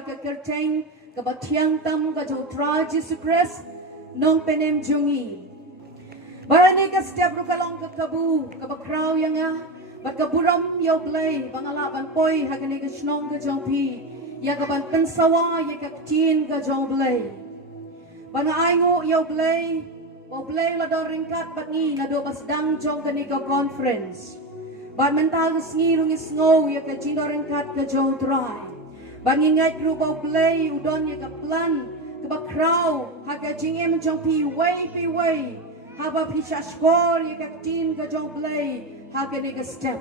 haka kerteng kabatiang tam ka jo tra Jesus Christ nong penem jungi barani ka step ru kalong ka kabu kabakraw yang bat kaburam yo play bangalaban poi haka ni ka snong ka jong pi ya kaban pensawa ya ka tin ka jong play bana aingo yo play o play la do ringkat bat ni na do basdang jong ka ni ka conference Ban mental ngirung isngow ya ka jindoreng kat ka jong dry. Ban ngingait rubaw play udon ya ka plan ka bakraw ha ka jingem jong pi way haba pi shashkor ya ka tin ka jong play ha ka ni ka step.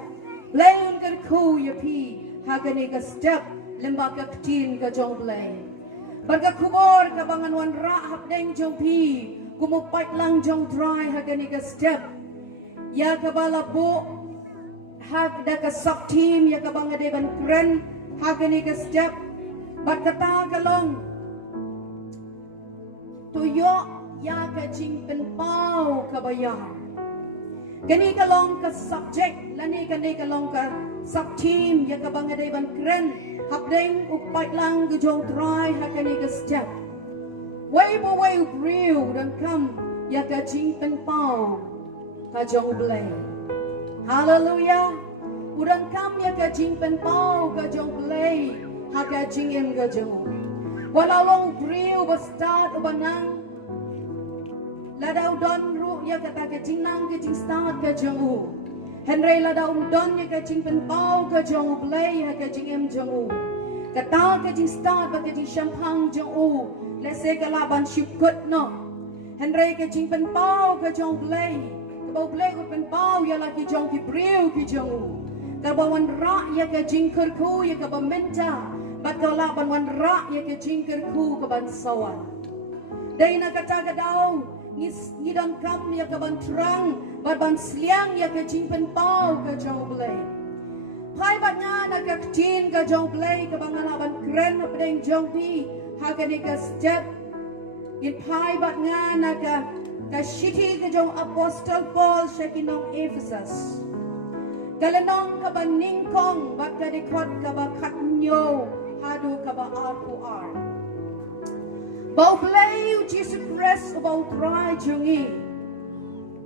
Play un ka ku ya pi ha ka ni ka step lemba ka tin ka jong play. Ban ka kubor ka bangan wan ra hap deng jong pi kumupait lang jong dry ha ka ni ka step. Ya ka balabo hak da ka sub team ya ka bang de ban kren hak ni ka step bat kata kalong to yo ya ka jing pen pau ka bayar kani kalong ka subject lani kani kalong ka sub team ya ka bang de ban kren hak deng upai lang ka jong try hak ni ka step way brew dan kam ya ka jing pen pau ka jong blay Hallelujah. Udang kam ya ka jing pen pau ka jong play ha ka jing em ka jong. Wala long briu ba start ubanang. Lada udon ru ya ka ta ka jing nang ka jing start ka jong. Henry lada udon ya ka jing pen pau ka jong play ha ka jing em jong. Kata ka jing start ba ka jing champagne jong. Let's say ka laban shukut no. Henry ka jing pen pau ka jong play. Kabau play ko pen pau ya laki jong ki briu ki jong. Kabawan ra ya ka jingker ku ya ka bamenta. Bat ka laban wan ra ya ka jingker ku ka ban sawan. Dai na kata ka daw ngidang kam ya ka ban trang bat ban sliang ya ka jing pen pau ka jong play. Pai bat nga na ka tin ka jong play ka bang laban kren pa deng jong pi ha ka ni ka step. In pai bat nga na ka shiti ka jong Apostle Paul siya kinong Ephesus. Kalanong ka ba ningkong bat ka dikot ka ba katnyo hadu ka ba R2R. Bau play Jesus Christ bau try jungi.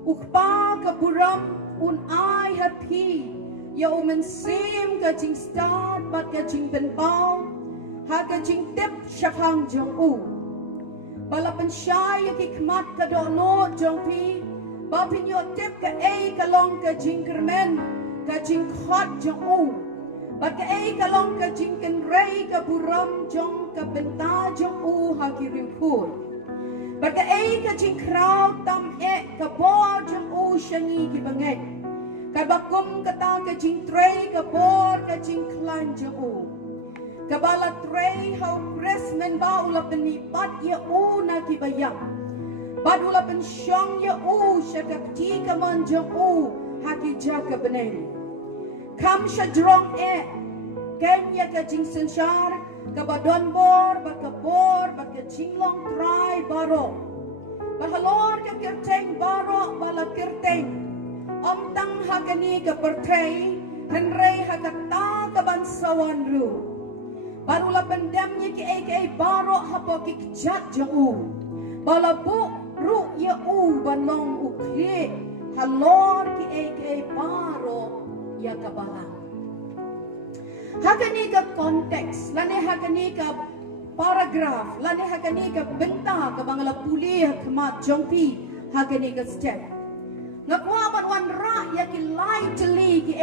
Ukpa ka buram un ay happy ya umensim ka jing start bat ka jing benpao ha ka jing tip syakang jong u. Balapan siya yakikmat ka dono jong pi bapin yo tip ka ka long ka jing kermen ka jing khot jong u bat ka ka long ka jing ken rei ka buram jong ka benta jong u ha ki rimpur bat ka jing kraw tam ka bo jong u shangi ki banget ka bakum kata ka jing trei ka bor ka jing klan jong u Kabala trey how Christman ba ula penipat ya u na kibayang. Bad ula pensyong ya u siya kakti ka man jong u haki jaka beneng. Kam siya drong ken ya ka jing sensyar kabadon bor bakabor bakajinglong try baro. Bahalor ka kerteng baro bala kerteng. Omtang hagani ka pertay henrei hakata kabansawan ru. Barulah pendamnya ki baro hapo kikjat jauh. Balabu ru ya banong ukli halor ki baro ya kabalang. Hakani ka konteks, lani hakani ka paragraph, lani hakani ka benta ka bangala puli hakmat jongpi hakani ka step. Ngakwaman wan ra ya ki lightly ki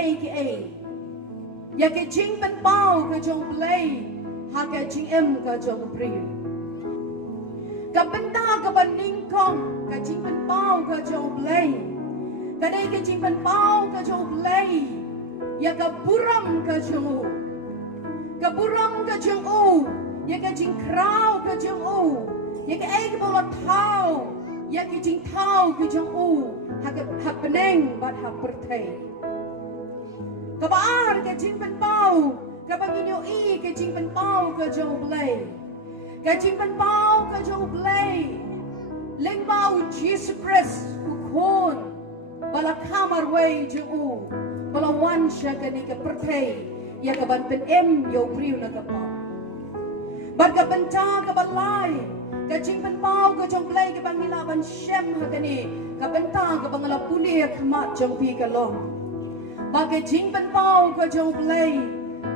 ya ke jing pen pau ka jong play ha ka jing em ka jong pri ka benta ka baning kong ka jing pen pau ka jong play ka dai ka jing pen pau ka jong play ya ka buram ka jong u ya ka jing kraw ka jong u ya ka ka bola tau ya ka jing tau ka jong u ha peneng bat ha pertai Kabaar ka jing pen pau, kabaginyo ka jing pen pau ka jong play. Ka jing pen pau ka jong play. Leng bau Jesus Christ ukon. Bala kamar way jong u. Bala wan siya ka ni ka pertay. Ya ka ban pen yo priw na ka pa. Bat ka benta ka balay. Ka jing pen pau ka jong play ka bangila ban shem hakani. Ka benta ka bangala puli ka mat jong pi ka long. Bagai jing pen pau ka jong play.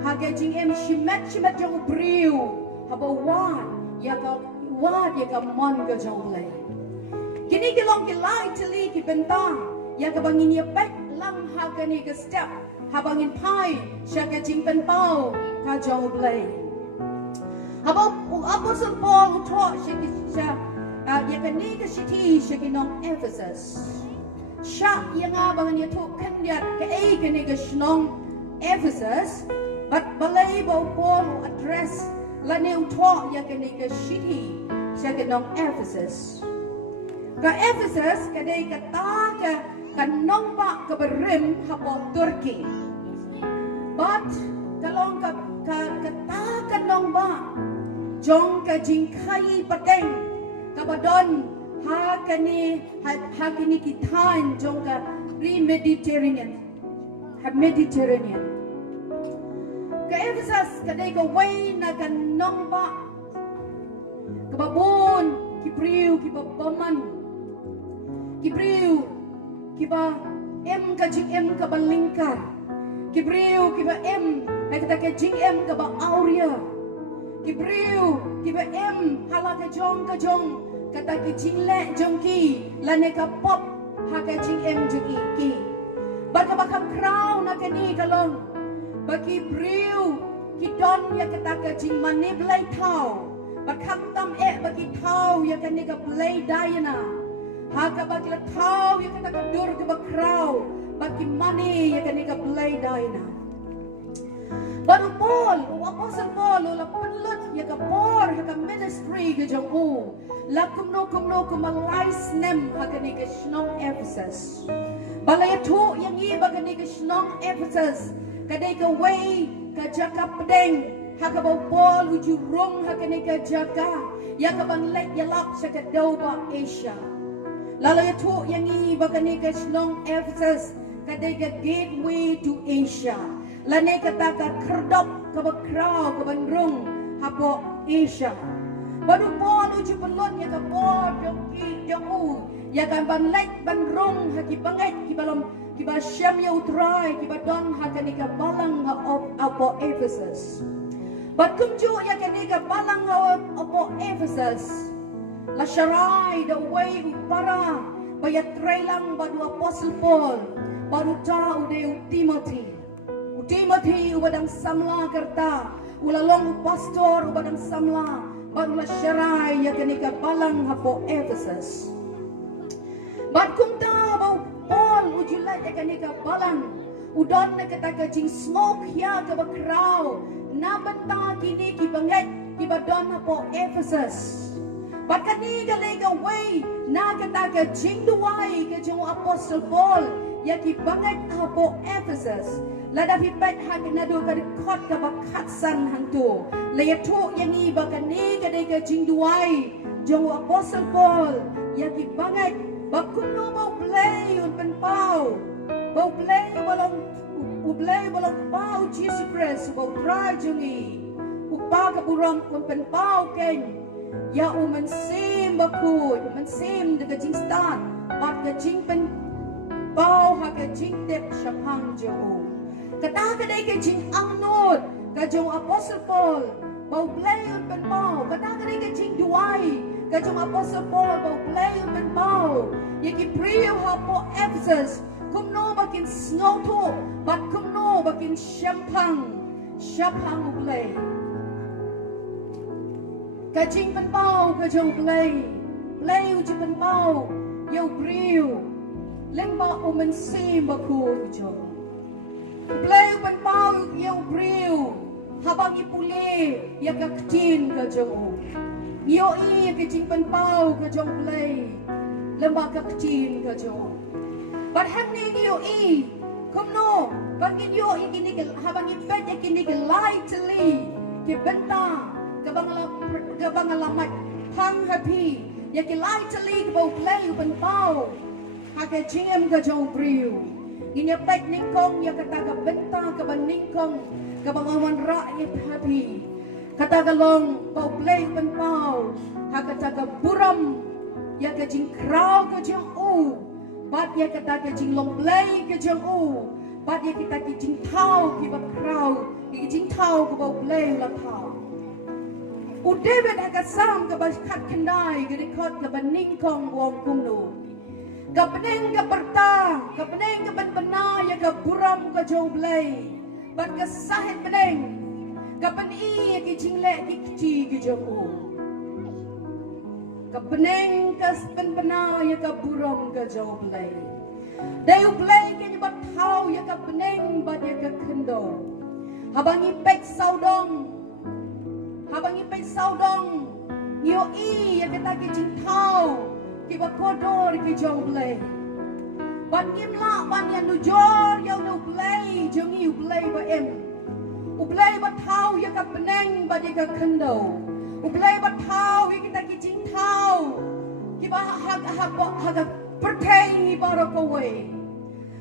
Hagai jing em shimet jong briu. Haba wat ya ka mon ka jong play. Kini ka long ki lai tili ki benta. Ya ka bangin ya pek lang hakani ka step. Habangin pai siya ka jing pen pau ka jong play. Habang Apostle Paul taught siya yakani ka city siya kinong Ephesus. Siya yang abang niya tu kandiat ka ay kani ka sinong Ephesus, but balay ba Paul address lani taught yakani ka city siya kinong Ephesus. Ka Ephesus kadai kata ka kanong ba ka berim hapo Turkey. But kalong ka kata kanong ba jong ka jing kai pateng kabadon hakani kitan jong ka Mediterranean ka Ephesus kadai ka way na kanong ba kababon kipriu kibabaman kipriu kiba ka jing ka balingkar kipriu kiba na kata ka jing ka ba aurea Kibriu, kiba hala ka jong kata ki jingle jong ki, lane ka pop haka jing jong ki. Baka crown na kani kalong, baki briu, ki don ya kata ka jing maniblay tau, bakam tam baki tau ya kani ka play Diana, haka bakla tau ya kata ka dur ka bakraw, baki money ya kani ka play Diana. Baru Paul, Apostle Paul, la penlut ya ka por ha ka ministry ka jong u. La kumno kumalais nem ha ka ni ka snong Ephesus. Balay tu yang iba ka ni ka snong Ephesus. Kadai ka way ka jaka pedeng ha ka ba Paul uju rong ha ka ni ka jaka. Ya ka bang let ya lap sa ka daw ba Asia. Lalay tu yang iba ka ni ka snong Ephesus. Kadai ka gateway to Asia. Lane kata ka kerdop ka bakraw ka bandrong hapo Asia. Baru Paul uji pelot ya ka Paul jong u ya kan ban lek bandrong haki banget kiba syam ya utrai kiba don hakani ka balang hapo Ephesus. But kumju ya kani ka balang hapo Ephesus. La sharai the way para bayat trailang badu Apostle Paul baru ta ude Timothy ubadang samla kerta ulalong pastor ubadang samla barulah syarai ya kenika balang hapo Ephesus. Bat kumta bau Paul ujulat ya kenika balang udon na ketaka jing smoke ya ka bakraw na benta kini ki banget ki badon hapo Ephesus. Bat kani galega way na ketaka jing duway ka jing Apostle Paul ya ki banget hapo Ephesus. Lada pipet hak nado ka kot ka bakatsan hantu. Laya tu yang iba kani kadai ka jing duai. Jong Apostle Paul ya ki banget bakuno mau play un pen pau. Mau play balong pau Jesus Christ mau try jungi. Upa ka buram un pen pau ken. Ya mensim bakut, mensim de ka jing stan. Bat ka jing pen pau ha ka jing tep syapang jong. Kata kadai ka jing angnod ka jong Apostle Paul bau play un pen pau. Kata kadai ka jing duai ka jong Apostle Paul bau play un pen pau. Yaki priyo hapo Ephesus kumno bakin snow to bat kumno bakin syapang play. Ka jing pen pau ka jong play uji pen pau yo priyo lemba umensim baku jong. Play pen pau yung briu habang ipuli ya kaktin ka jong. Yo ka jing pen pau ka jong play lemba kaktin ka jong. But hangni yo kumno bangin yo kini habang ipet ya kini lightly ki benta kabang alamat hang happy ya ki lightly ka play pen pau haka jing ka jong briu. Inyapet ningkong ya kata ka benta ka baningkong ka bangawan rakyat happy. kata galong bau play ben pau kata ga buram ya ka jing krau ka jing u bat ya kata ka jing long play ka jing u bat ya kita ki jing thau ki ba krau ki jing thau ka bau play la thau u David ka sam ka ba khat kendai ga record ka ba ning kong wong kung no ka peneng ka berta ka peneng ka ben bena ya ka buram ka jong play bat ka sahit peneng kapan iya ki jingle ki kiti ki jomu kapeneng kas penpena ya ka burong ka joblay dayu play ki bat thau ya ka peneng bat ya ka kendo habang ipek saudong yo i ya ka ki jing thau ki ba kodor ki joblay bat ngimla ban ya nu jor ya nu play jongi play ba em ublay batau ya ka peneng ba ka kendo ublay batau ya kita ki jing thau ki ba ha pertei ba ko we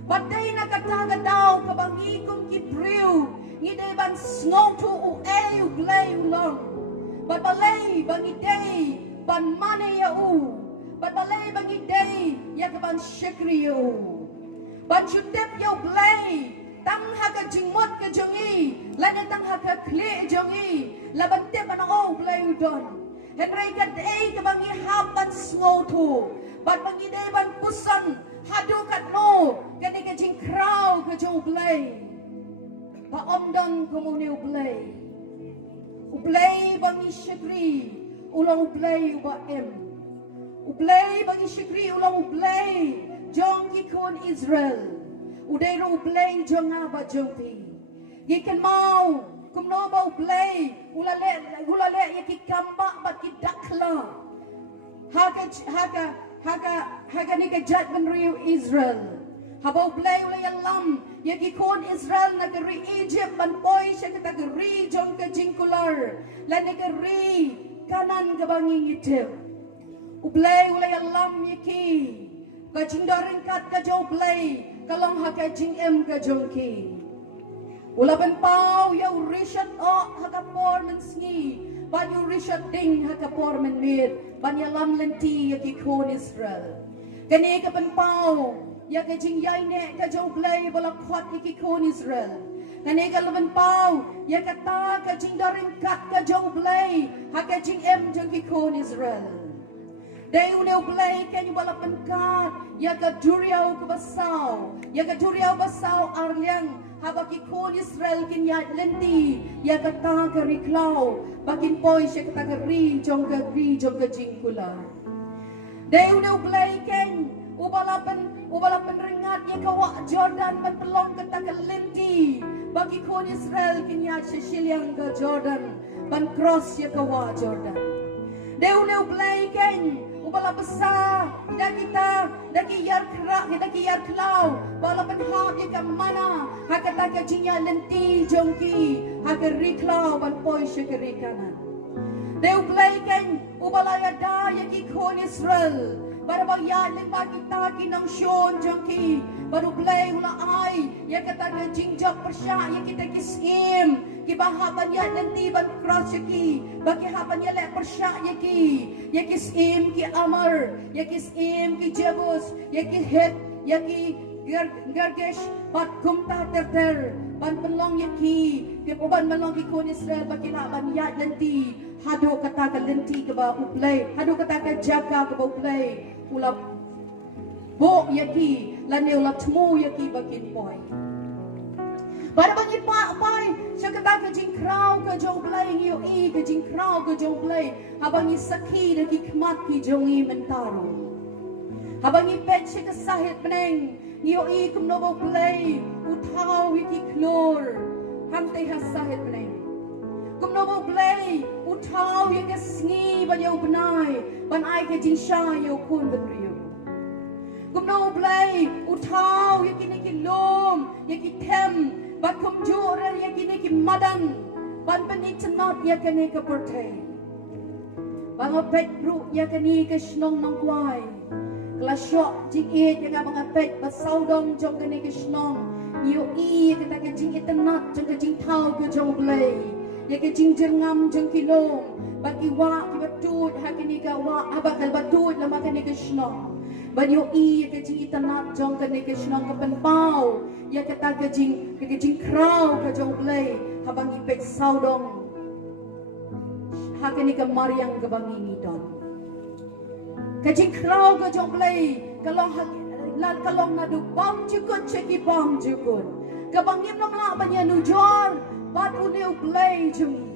batay na kata daw ka bangi kum ki priu ni de ban snow to u e ublay long bat balay bangi day ban mane ya u bat balay bangi day ya ka ban shikri u ban chutep ya ublay tang haga jingmot ke jongi lanan tang haga kle jongi laban te man o blay udon henry ka dei ka bangi hapan sngoto bat bangi dei ban pusan hadu kat no kani ka jing krau ka jo blay ba omdon komune ublay bangi shikri ulang ublay ba em ublay bangi shikri ulang ublay jongi kon Israel uday ro play jonga ba jongpi gikan mau kum no ba play ulale yaki kamba ba ki dakla haga ni ka judgment rio Israel haba play ulay alam yaki kon Israel na ka ri Egypt ban boy siya ka ta ri jong ka jingkular la ni ka ri kanan ka bangi itim uplay ulay alam yaki ka jingdaring kat ka jo play kalong haka jing em ka jongki ulaban pau ya rishat o haka pormen sngi ban yu rishat ding haka pormen mid ban ya lam lenti ya ki kon Israel kani ka ban pau ya ka jing yai ne ka jonglay bala khot ki kon Israel kani ka laban pau ya ka ta ka jing daring kat ka jonglay haka jing em jong ki kon Israel Day uneu play kan you bala penkat ya ka duriau ke basau arliang habaki kon Israel kin ya lenti ya ka ta ka riklau bakin poi she ka ta ri jong ka jingkula Day uneu play kan ubala pen ringat ya ka wa Jordan ban pelong ka ta ka lenti bagi kon Israel kin ya shiliang ka Jordan ban cross ya ka wa Jordan Day uneu play kan bala besar dan kita daki yar klau bala penhab ya mana hakata ka jinya lenti jongki haka riklau ban poi shikri kanan deu plaikan ubala ya da ya ki kon Israel bara ba ya ling ba kita ki nang shon jongki baru play ula ai ya kata ka jingjak persya ya kita ki skim ki bahaban ya lenti ban cross ki bagi haban ya le persya ya ki skim ki amar ya ki skim ki jebus ya ki het ya ki gargesh bat kumta terter ban pelong ya ki ban melong ki kon Israel bagi haban ya lenti hado kata ka lenti ke ba uplay hado kata ka jaga ke ba uplay ulap bo yaki laneu la tmu yaki bakin poi pada bangi pa pai syakata ka jing krau ka jong blai ngiu i ka jing krau ka jong blai habangi sakhi de ki khmat ki jongi mentaro habangi pet syaka sahit meneng ngiu i kum no bo blai uthau yaki klor hamte ha sahit meneng kum no bo blai uthau yaki sngi ban yo benai ban ai ka jing sha yo kun ben rio kum no blai uthau yaki ni ki lom yaki them bat kum jore yaki ni ki madan ban penit not yaki ni ka pertai bang pet ru yaki ni ka snong nang kwai klasyo jing e yaka bang pet basau dom jong ka ni ka snong yo i ka ta ka jing itanat jong ka jing thau ka jong blai ya ke jing jerngam jeng kilom bat iwa ki batut hakini ka wa abakal batut lama kan ke shno ban yo I ke jing itanat jong kan ke shno ka penpau ya ke ta ke jing krau ka jong play habang ipek saudong hakini ka Maryang ka bangingi don ka jing krau ka jong play kalong na du bang jukut cheki bang jukut kabangim nam la banya nu jor bat uni uplay jumi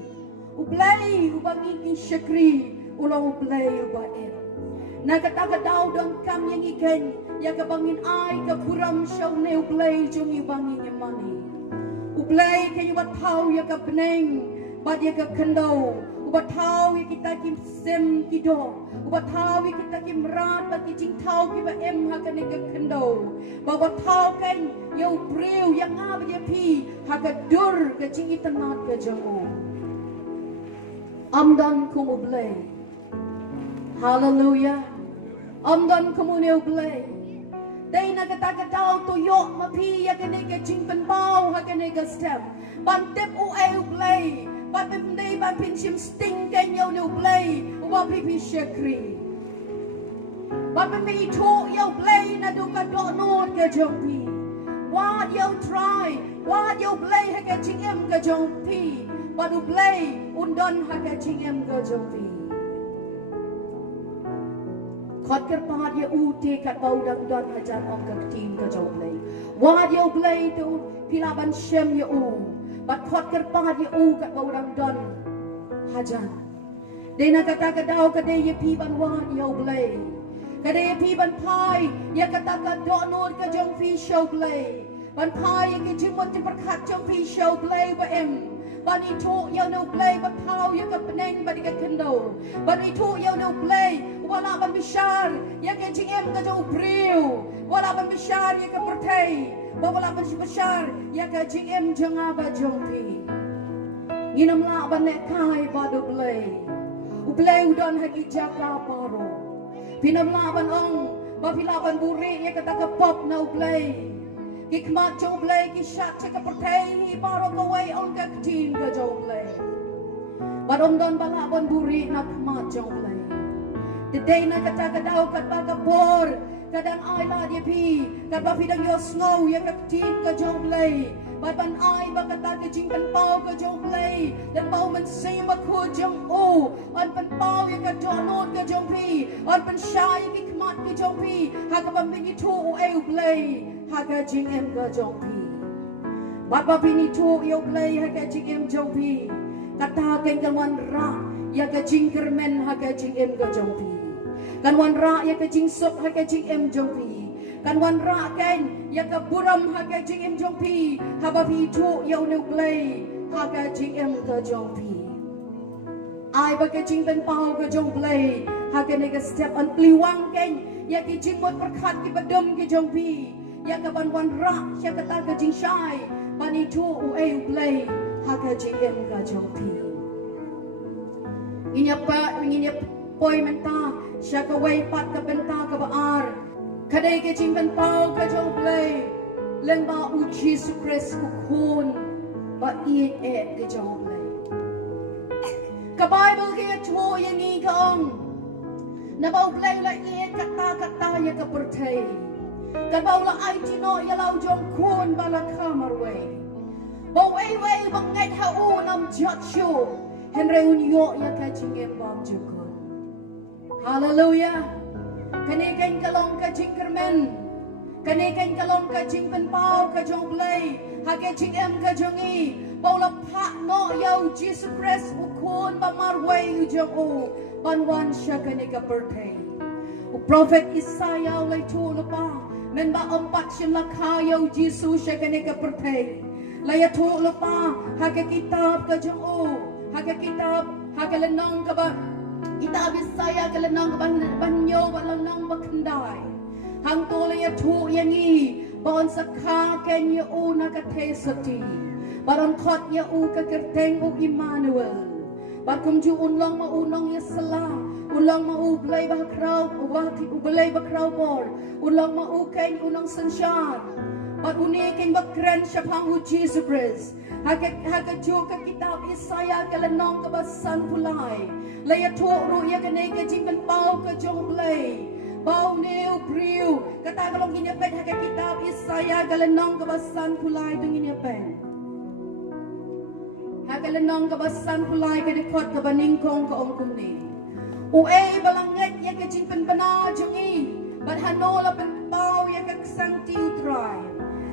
uplay ubangi ki shakri ulang uplay ubaen na kata daw don kam yang iken ya kabangin ai ka buram shaw ne uplay jumi bangi ni mani uplay ke wat thau ya ka peneng bat ya ka kendo ubat thau ya kita kim sem kido ubat thau ya kita kim rat bat ki jing thau ki ba em ha ka ne ka kendo ba wat thau kan yo breu yang nga ba ya pi ha ka dur ka jing itanat ka jango amdan kum ublay hallelujah amdan kum ne ublay dai na kata daw to yo ma pi ya ka ne ka jing pen pau ha ka ne ka step ban tep u ai ublay but if they ban pinchim sting can you no play what pipi shakri but if me talk you play na do ka do no ka jompi what you try what you play ha ka ching em ka jompi but you play undon ha ka ching em ka jompi khot ker pat ya u te ka bau dang don ha jan om ka team ka jompi what you play to pilaban shem ya u bat khot ker pat ya u kat orang don hajan dena kata ka daw ka de ye pi ban wa yo blay ka de ye pi ban pai ya kata ka do nor ka jong fi show blay ban pai ye ki jimot ti perkhat jong fi show blay ba em ban I to yo no blay ba thau ya ka peneng ba di ka kendo ban I to yo no blay wala ban bishar ya ka jing em ka jong priu wala ban bishar ya ka pertai wala ban bishar ya ka jing em jong aba jong pi inam la ban ne kai ba do blay u blay udon hagi jaka paro pinam la ban ong ba pila ban buri ya ka ta ka pop na u blay ki kmat jong blay ki shat ka pertai hi paro ka way on ka team ka jong blay ba dom don ba la ban buri na kmat jong blay today na ka ta ka daw ka ba ka bor kadang ay la dia pi kat ba pidang yo snow ya ka team ka jong blay ba ban ai ba ka ta ka jing pan pau ka jong blay dan pau man say ma ko jong o on pan pau ya ka do not ka jong pi on pan shy ki kmat ki jong pi ha ka ba mi tu o e blay ha ka jing em ka jong pi ba ba pi ni tu yo blay ha ka jing em jong pi kata ken kan wan ra ya ka jing kermen ha ka jing em ka jong pi kan wan ra ya ka jing sok ha ka jing em jong pi kan wan ra ken ya ka buram ha ka jing em jong pi ha ba pi tu yo no play ha ka jing em ka jong pi ai ba ka jing pen pau ka jong play ha ka ne ka step on pliwang ken ya ki jing mot perkhat ki badum ki jong pi ya ka ban wan ra ya ka ta ka jing shai ba ni tu u e play ha ka jing em ka jong pi inya poi menta siya ka way pat ka benta ka baar kadai ke jing ben pau ka jong play len ba u Jesus Christ u khun ba i e ke jong play ka Bible ke to yang i ka ong na ba play la i kata ya ka pertai ka ba la ai ti no ya lau jong khun ba la kamar way ba way bang ngai ha u nam jot shu henre un yo ya ka jing em bang jukun hallelujah kanikan kalong ka jing kermen kanikan kalong ka jing pen pau ka jong play ha ka jing em ka jong i ba la pha no yo Jesus Christ u khun ba mar way u jong o ban wan sha kanika pertai u prophet Isaiah lai tu la pa men ba ompat shin la kha yo Jesus sha kanika pertai la ya tu la pa ha ka kitab ka jong o ha ka kitab ha ka lenong ka ba kitab Isaiah ka lenong ka ban yo ba lenong ba kandai hang to la ya tu yang i bon sa kha ken yo u na ka the sati baron khot ya u ka kerteng u Emmanuel ba kum ju unlong ma unong ya sala unlong ma u blay ba kraw u ba ti u blay ba kraw bor unlong ma u ken unong sunshine But uniking bakren syapang Jesus Christ. Haka jo ka kitab Isaiah kalanong kabasan pulay. Laya turu ya kaneka jingkan pau ka jong play. Bau neu priu kata kalong ginyapet haka kitab Isaiah kalanong kabasan pulay dung ginyapet. Haka lanong kabasan pulay ka dekot ka baningkong ka kumni. Uay balanget ya ka jingpan bana jong i. But hanola pen pau ya ka ksang tiu try.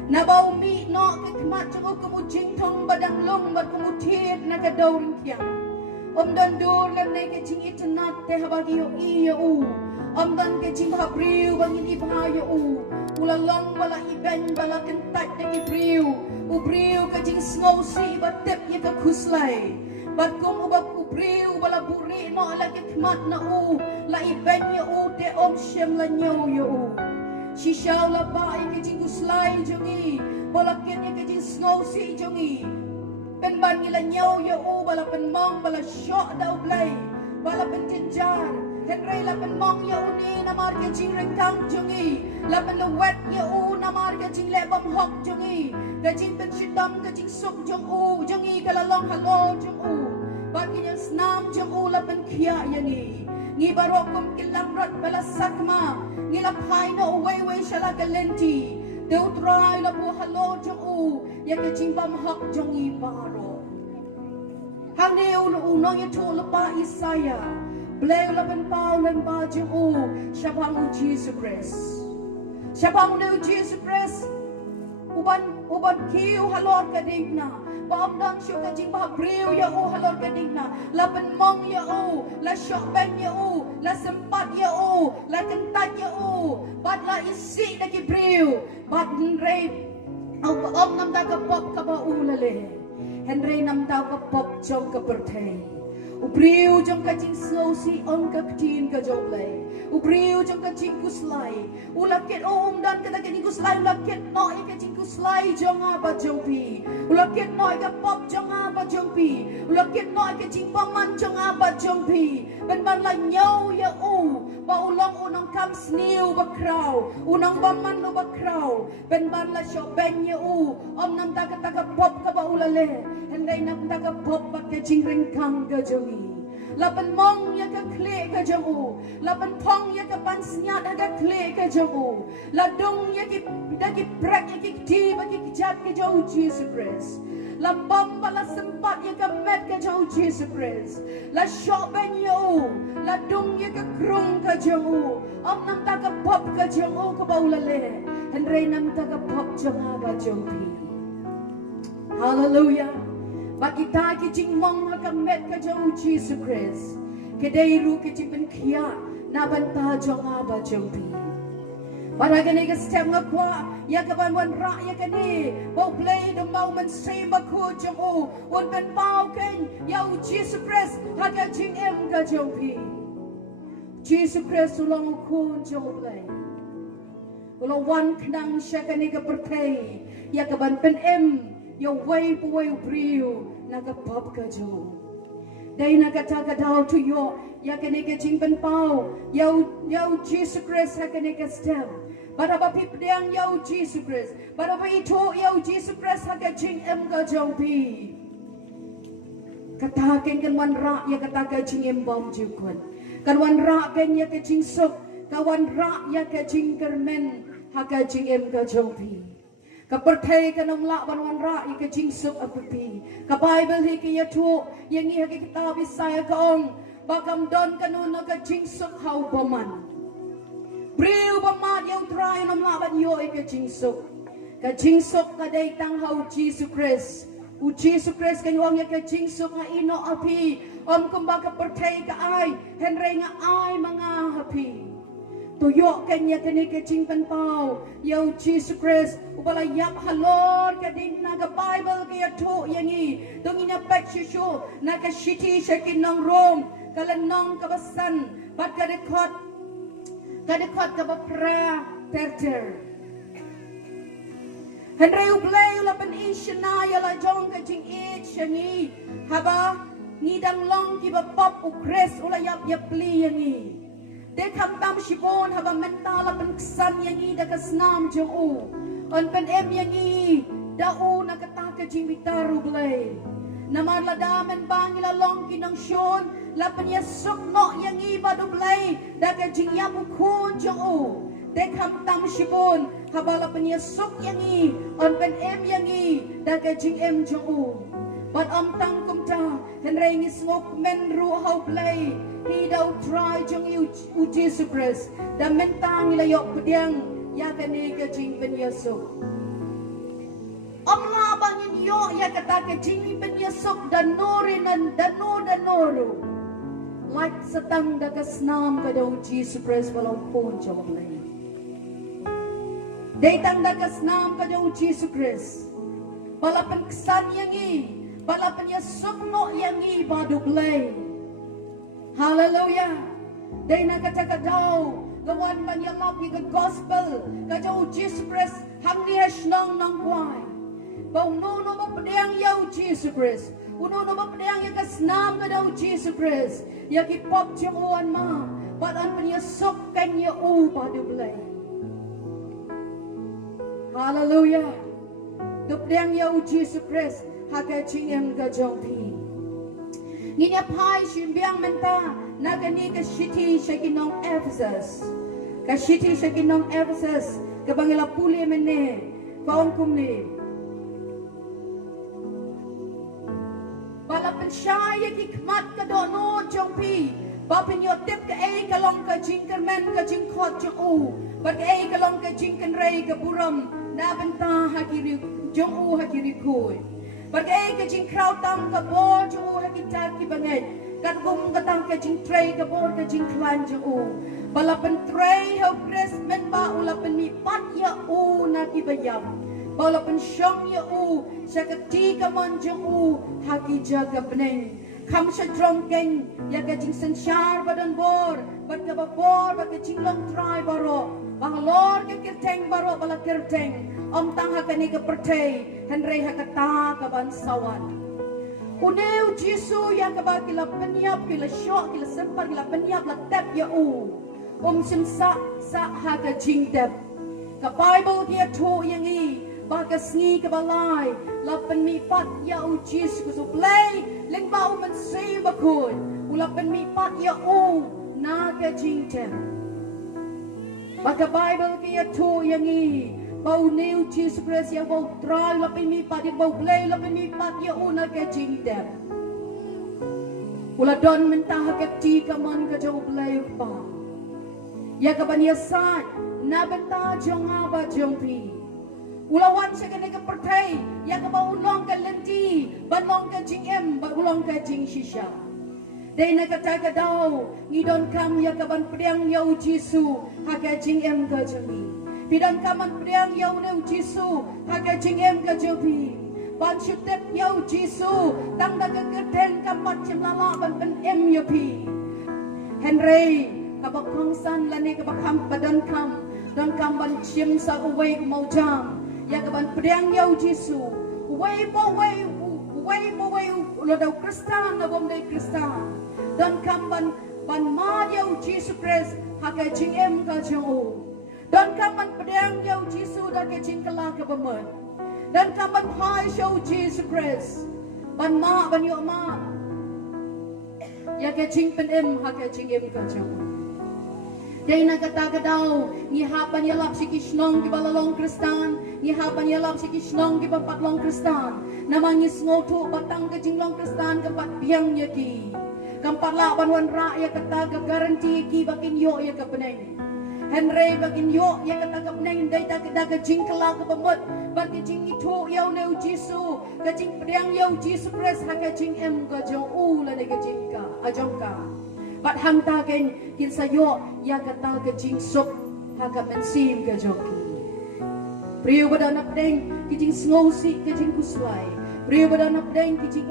Nabau mi no kekmat jong kamu jingtong badang long bad kamu tiet na ka dauring kiang. Dan dur na ke jing itanat te habagi yo i yo. Dan ke jing habriu bangin iba yo u. Ulalong bala iben bala kentat na ibriu. Ubriu ka jing sngosi batep ya ka kuslay. Bat kung ubab ubriu bala buri no ala kekmat na u. La iben yo u te shem la nyo yo u. Shishaw la ba ke jing kuslay jongi. Balakin ya ke jing sngosi jongi. Pen ban nila nyaw ya u bala pen mong bala syok da ublay. Bala pen tinjar. Henry la pen mong ya uni na marga jing rengkang jongi. La pen lewet ya u na marga jing lebam hok jongi. Ka jing pen shidam ka jing suk jong u jongi kalalong halo jong u. Bagi niya snam jong u la pen kya yani. Ngi barokum ilang rat bala sakma. Ngi lapay na uway-way siya la galenti. Deu try la bu halo jong u. Ya ka jing bam hok jongi baro. Hang neu na u no ya to la pa Isaiah. Bleu la pen pau len ba jong u. Siapang u Jesus Christ. Siapang u Jesus Christ. Uban kiu halor ka digna. Paamdan siyo ka jing bahabriw ya u halor ka digna. La pen mong ya u. La syok ben ya u. La sempat ya u. La kentat ya u. Bat la isi na kibriw. Bat nrei. Om nam ta ka pop ka ba u lale. Henry nam ta ka pop jong ka bertay. Ubriu jong ka jing slosi on ka ktin ka jong lay. Ubriu jong ka jing kuslay. Ulakit dan ka jing kuslay. Ulakit no ka jing kuslay jong apa jong pi. Ulakit no ka pop jong apa jong pi. Ulakit no ka jing paman jong apa jong pi. Ben man la nyaw ya u. Ba ulong unang kam sniu ba kraw. Unang baman no ba kraw. Ben man la syok ben ya u. Nam ta ka pop ka ba ulale. Henday nam ta ka pop ba ka jing rengkang ka jong i. Lapan mong ya ka kle ka jong u. Lapan pong ya ka pansnyat ka kle ka jong u. Ladung ya ki prek ya ki ti ba ki jat ka jong Jesus Christ. Lambam bala sempat ya ka met ka jong Jesus Christ. La syok ben ya u. Ladung ya ka krung ka jong u. Nam ta ka pop ka jong u ka baulale. Henry nam ta ka pop jong ba jong pi. Hallelujah. Bagi ta ki jing mong hakamet ka jong Jesus Christ. Kedai ru ki jing ben kia na banta jong aba jong pi. Para gani ka step nga kwa ya ka ban wan ra ya kani. Bo play the moment same ba ko jong u. Un ben pau ken ya u Jesus Christ haka jing em ka jong pi. Jesus Christ ulang ko jong play. Ulang wan knang siya kani ka pertay. Ya ka ban pen em. Yo way boy brio nagapop ka jo. Day nagataga daw to yo ya kaneka jingpan pau. Yo Jesus Christ ha kaneka stem. Baraba pipdang yo Jesus Christ. Baraba ito yo Jesus Christ ha ka jing em ka jo pi. Kataken kan wan ra ya kataga jing em bom jukun. Kan wan ra kan ya ka jing sok. Kawan ra ya ka jing kermen ha ka jing em ka jo pi. Kapertay ka ng laban ra ika jingsuk apipi. Ka Bible hiki yato yang iha kitab Isaiah kaong bakam don kanun ka jingsuk hau baman. Briu baman yaw try ng laban yo ika jingsuk. Ka jingsuk ka day tang hau Jesus Christ. U Jesus Christ kanyang ka jingsuk nga ino api. Kumbaga pertay ka ay henry nga ay mga api. Tuyok kanya kani ka jingpan pau. Yaw Jesus Christ. Upala yap halor ka din na ka Bible kaya to yangi. Tungin na pek siyo. Naka shiti siya kinong Rome. Kalanong kabasan. Bat kadikot. Kadikot ka ba pra terter. Henry ublay ulapan isya na yala jong ka jing it yangi. Haba ngidang long kiba pop u Chris ulayap yap li yangi. Dekam tam shibon haba mentala penksan yang ida kasnam jong u. on pen em yang i dau na kataka jing bitaru blay namar la damen bang ila long kinang shon la pen sok no yang i badu blay daga jing yamu kun jong u de kam tam shibun habala pen sok yang i on pen em yang i daga jing em jong u but am tang kum ta hen reng smoke men ru how play he dau try jong u Jesus Christ da men tang ila yok pediang ya kene ke jing pen yesok am la bangin yo ya kata ke jing pen yesok dan norinan dan noru like setang da kasnam ke dau Jesus Christ walau pun jong play datang da kasnam ke dau Jesus Christ balapan kesan yang i balapan yesok no yang i badu play. Hallelujah. Day na kata daw, gawan man yung love the gospel, kajau Jesus Christ, hangniya nang kway. Bau nuno mo pedang yaw Jesus Christ, uno mo pedang yung kasnam ka daw Jesus Christ, yakipop yung uwan ma, badan pa niya sok kanya upa dublay. Hallelujah. Dupdang yaw Jesus Christ, hakaching yung kajong pi. Nginyapai simbiang menta nagani ka city sa ginong Ephesus. Ka city sa ginong Ephesus kabangila puli mene kaong kumni. Balapan siya yakikmat ka dono jong pi. Bapin yo tip ka kalong ka jingkermen ka jingkot jong u. Bat ka kalong ka jingken rey ka buram nabenta hakiri jong u hakiri kuy. Bagay ka jing crowd tam ka bo jo hakita ki bangay kat kum katang ka jing tray ka bo ka jing klan jo balapan tray how Chris men ba ulapan ni pat ya u na ki bayam balapan syong ya u sa ka ti ka mon jo haki jaga beneng kam sa drongkeng ya ka jing sensyar badan bor bat ka babor bat ka jing long try baro bangalor ka kirteng baro bala kirteng om tang hakani ka pertay henry hakata ka bansawan uneu Jisu yang ka kila penyap kila syok kila sempar kila penyap la tap ya simsa sa haka jingdep ka Bible dia to yang i baka sngi ka balay la penmipat ya Jisu ku play ling ba man say bakun ula penmipat ya na ka jingdep baka Bible dia to yang i bau new Jesus Christ yang bau try lapin mi pat bau play lapin mi pat ya una ke jingdep ula don mentah ke ti ka man ka jau play pa ya ka ban ya sa na benta jong aba jong pi ula wan se ke ne ka pertai ya ka bau long ka lenti ban long ka jing em ba long ka jing shisha dai na ka ta ka dau ni don kam ya ka ban priang ya Jisu ha ka jing em ka jami Pidang kaman priang yaw new Jisu haga jingem ka jobi ban syutep yaw Jisu tang daga gerden kamat jim lalaban pen em yopi Henry kabakangsan lani kabakam padan kam dan kamban jim sa uway kumau jam ya kaban priang yaw Jisu uway mo uladaw Kristan na bomday Kristan dan kamban ban ma yaw Jisu Christ haga jingem ka jobi dan kaman pedang yaw Jisu da ke jingkala ke bemen dan kaman hai show Jesus Christ ban ma ban yo ma ya ke jing pen em ha ke jing em ka jong dai na kata ka daw ni hapan ya lap si kisnong ki balalong Kristan ni hapan ya lap si kisnong ki bapatlong Kristan namang is ngoto batang ke jinglong Kristan ke pat biang ya ki kampat la ban wan ra ya kata ka garanti ki bakin yo ya ka peneng Henry bagin yo yang katagap na yung day daga jingkala ka bamot bagi jing ito yaw na Jisu ka jing priang yaw Jisu Christ haka jing em ka jong ula na ka jing ka ajong ka bat hang tagin kin sayo yang kataga jing sok haka mensim ka jong ki priyo bada napdeng ki jing sngosi ka jing kuslay priyo bada napdeng ki jing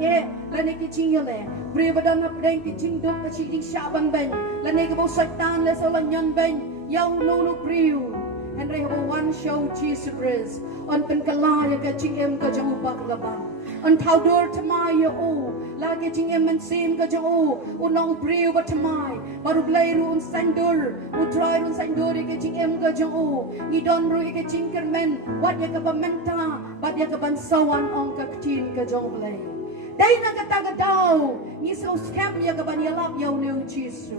lani ki jing yale priyo bada napdeng ki jing dok ka jing syaban ben lani ka bau saktan le so lanyan ben yaw no priu Henry ho one show Jesus Christ on pen kalaya ka jing em ka jang upak laban Entau dur temai ya o. Lagi jing em mensim ka jong o. Unong briu ba temai. Baru belai ru un sandur. Utrai ru sandur ke jing em ka jong o. Idon ru ke jing kermen. Wat ya ka ba menta. Bat ya ka ban sawan ong ka ktin ka jong belai. Dai na kata ka daw. Ngiso scam ya ka ban yalap yaw neu Jisu.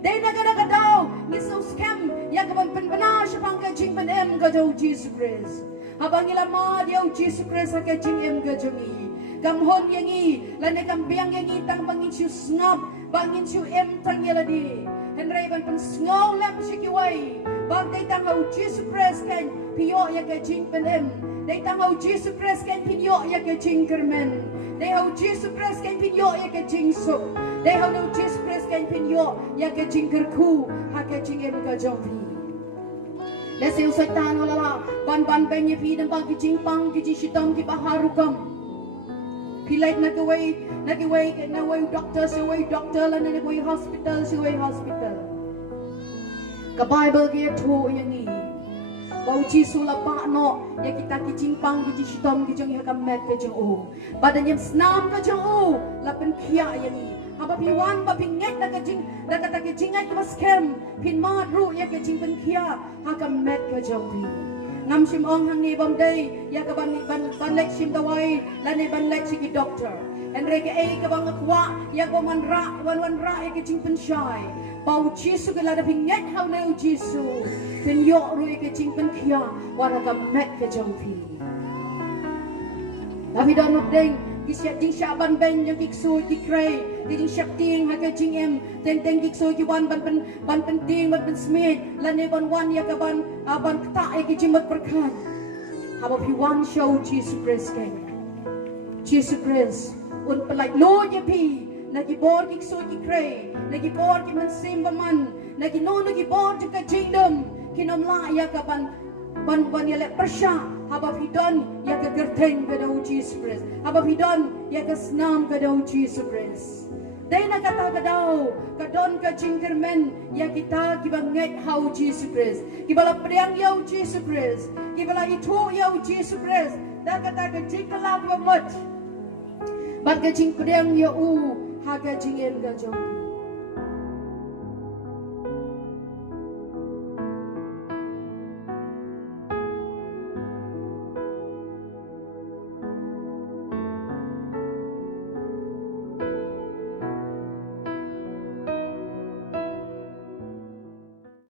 Dai na kata ka daw. Ngiso scam ya ka ban penbena syapang ka jing ben em ka jong Jesus Christ. Habang ilama dia Jisu Christ ka jing em ka jong i. Gamhon yang i, lana kambiang yang i tang bangin siu snap, bangin siu em tang yaladi. Henry ban pen sngaw lam sikiway. Bang day tang hau Jesus Christ kan piyo ya ka jing pen em. Day tang hau Jesus Christ kan piyo ya ka jing kermen. Day hau Jesus Christ kan piyo ya ka jing sup. Day hau no Jesus Christ kan piyo ya ka jing kerku, ha ka jing em ka jong pi. Desi usai tan wala ban penye pi dan bang ki jing pang ki jing shitam ki baharukam. Pilih nak away doctor lah nak away hospital. Ke Bible dia tu yang ni. Bau Jisu lah pak no, ya kita kicing pang kicing shitom kicing ya kamet kicing o. Badan yang senam kicing o, lah penkia yang ni. Apa piwan ba pinget nak kata kicing ay kebas kem, pin madru ya kicing penkia, ha kamet kicing pi. Ngam sim ong hang ni bom day ya ka ban lek sim dawai la ni ban lek sigi doctor en rege e ka bang kwa ya ko man ra ya ke ching pen shai bau Jisu ke la da pinget how no Jisu pen yo ru ke ching pen khia wara ka met ke jong pi David don ding kisya ding syaban ben yang kiksu kikrai ding syap ting ha ke jing em ten kiksu ki ban penting ban smith la ne ban wan ya ka ban kata e ki jimat perkan haba pi wan show Jesus Christ ken Jesus Christ un pelai lo ye pi nagi bor kiksu kikrai nagi bor ki man sim man nagi no nagi bor ka kingdom kinom la ya ka ban ya le persya haba pidon ya ka gerteng ka daw Jesus Christ haba pidon ya ka snam ka daw Jesus Christ dai na kata ka daw ka don ka jingkermen ya kita kibanget how Jesus Christ kibala pedang yaw Jesus Christ kibala itu yaw Jesus Christ da kata ka jingkala ka mat bag ka jing pedang ya u ha ka jingen ka jong